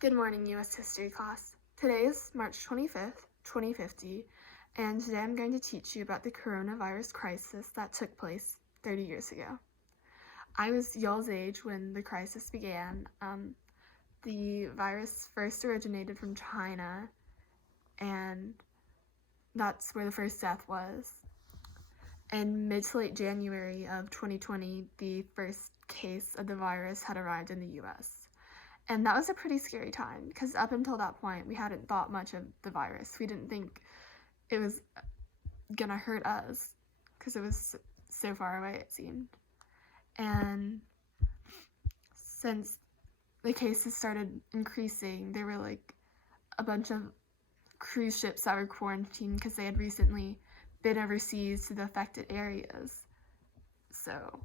Good morning, U.S. History class. Today is March 25th, 2050, and today I'm going to teach you about the coronavirus crisis that took place 30 years ago. I was y'all's age when the crisis began. The virus first originated from China, and that's where the first death was. In mid to late January of 2020, the first case of the virus had arrived in the U.S. And that was a pretty scary time because up until that point, we hadn't thought much of the virus. We didn't think it was gonna hurt us because it was so far away, it seemed. And since the cases started increasing, there were like a bunch of cruise ships that were quarantined because they had recently been overseas to the affected areas. So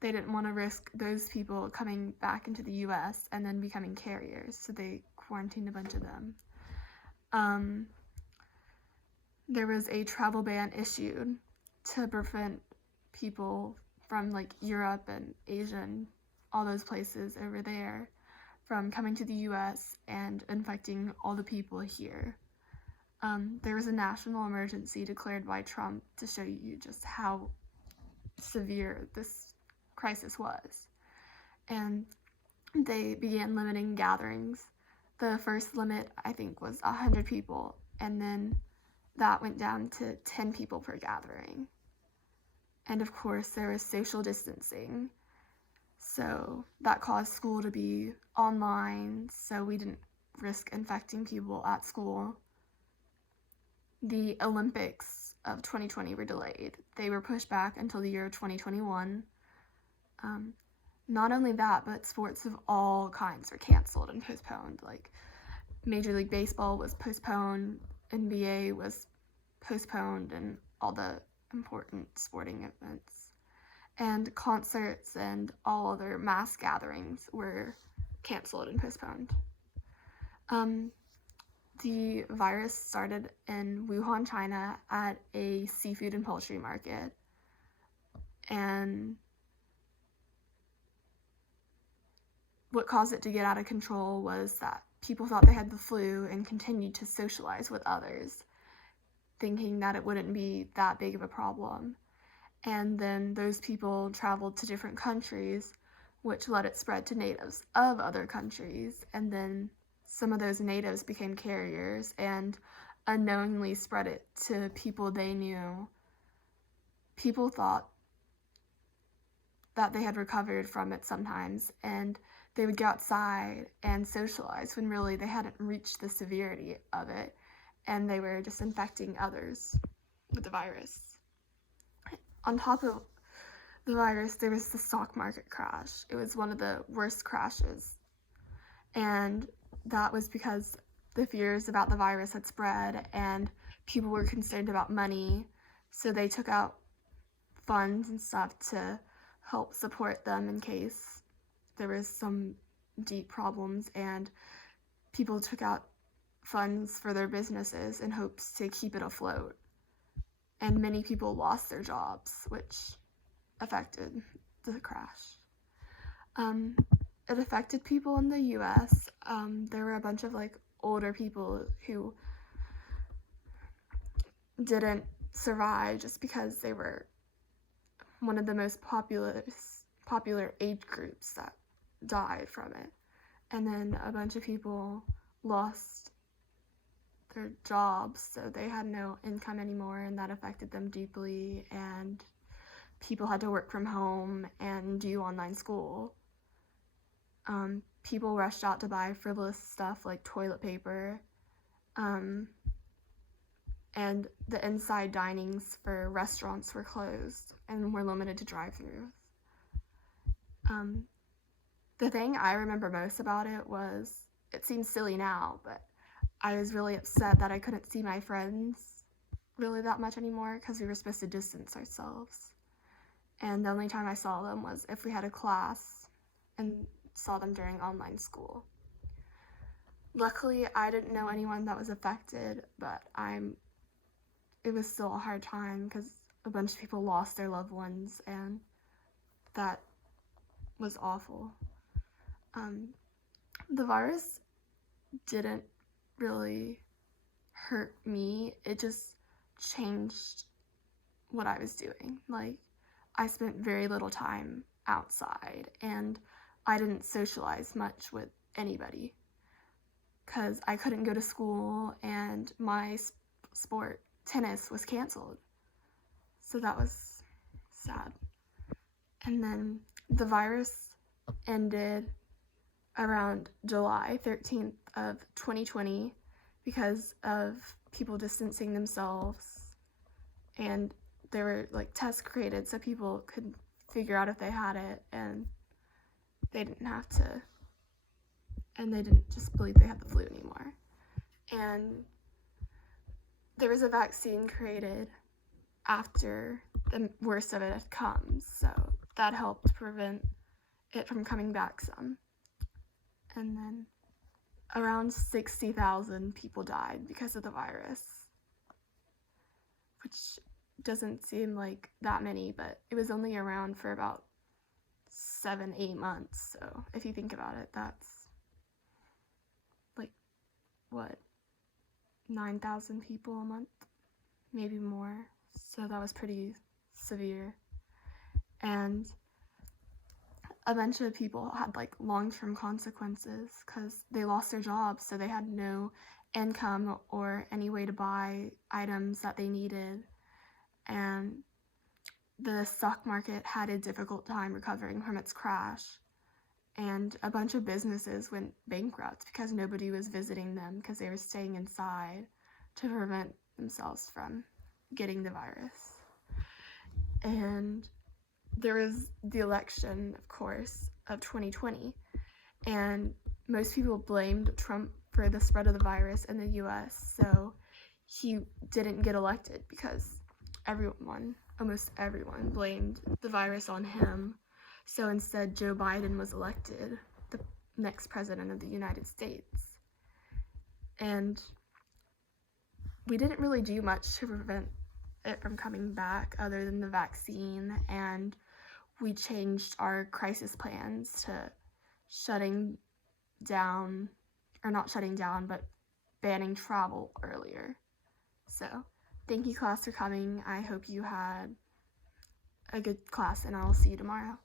they didn't want to risk those people coming back into the US and then becoming carriers, so they quarantined a bunch of them. There was a travel ban issued to prevent people from like Europe and Asia and all those places over there from coming to the US and infecting all the people here. There was a national emergency declared by Trump to show you just how severe this crisis was. And they began limiting gatherings. The first limit, I think, was 100 people, and then that went down to 10 people per gathering. And of course, there was social distancing. So that caused school to be online, so we didn't risk infecting people at school. The Olympics of 2020 were delayed. They were pushed back until the year 2021. Not only that, but sports of all kinds were canceled and postponed. Like Major League Baseball was postponed, NBA was postponed, and all the important sporting events. And concerts and all other mass gatherings were canceled and postponed. The virus started in Wuhan, China at a seafood and poultry market. And what caused it to get out of control was that people thought they had the flu and continued to socialize with others, thinking that it wouldn't be that big of a problem. And then those people traveled to different countries, which let it spread to natives of other countries. And then some of those natives became carriers and unknowingly spread it to people they knew. People thought that they had recovered from it sometimes, and they would go outside and socialize when really they hadn't reached the severity of it, and they were just infecting others with the virus. On top of the virus, there was the stock market crash. It was one of the worst crashes, and that was because the fears about the virus had spread and people were concerned about money, so they took out funds and stuff to help support them in case there was some deep problems, and people took out funds for their businesses in hopes to keep it afloat. And many people lost their jobs, which affected the crash. It affected people in the US. There were a bunch of like older people who didn't survive just because they were one of the most popular age groups that died from it. And then a bunch of people lost their jobs, so they had no income anymore, and that affected them deeply. And people had to work from home and do online school. People rushed out to buy frivolous stuff like toilet paper, and the inside dinings for restaurants were closed and were limited to drive-throughs. The thing I remember most about it was, it seems silly now, but I was really upset that I couldn't see my friends really that much anymore because we were supposed to distance ourselves. And the only time I saw them was if we had a class, and saw them during online school. Luckily, I didn't know anyone that was affected, but it was still a hard time because a bunch of people lost their loved ones, and that was awful. The virus didn't really hurt me. It just changed what I was doing. Like, I spent very little time outside, and I didn't socialize much with anybody because I couldn't go to school, and my sport, tennis, was canceled. So that was sad. And then the virus ended around July 13th of 2020 because of people distancing themselves, and there were like tests created so people could figure out if they had it, and they didn't have to, and they didn't just believe they had the flu anymore. And there was a vaccine created after the worst of it had come, so that helped prevent it from coming back some. And then around 60,000 people died because of the virus, which doesn't seem like that many, but it was only around for about 7-8 months. So if you think about it, that's like, what, 9,000 people a month, maybe more. So that was pretty severe. And a bunch of people had like long-term consequences because they lost their jobs, so they had no income or any way to buy items that they needed. And the stock market had a difficult time recovering from its crash, and a bunch of businesses went bankrupt because nobody was visiting them because they were staying inside to prevent themselves from getting the virus. And there was the election, of course, of 2020, and most people blamed Trump for the spread of the virus in the US, so he didn't get elected because almost everyone, blamed the virus on him. So instead, Joe Biden was elected the next president of the United States. And we didn't really do much to prevent it from coming back other than the vaccine, and we changed our crisis plans to shutting down, or not shutting down, but banning travel earlier. So thank you, class, for coming. I hope you had a good class, and I'll see you tomorrow.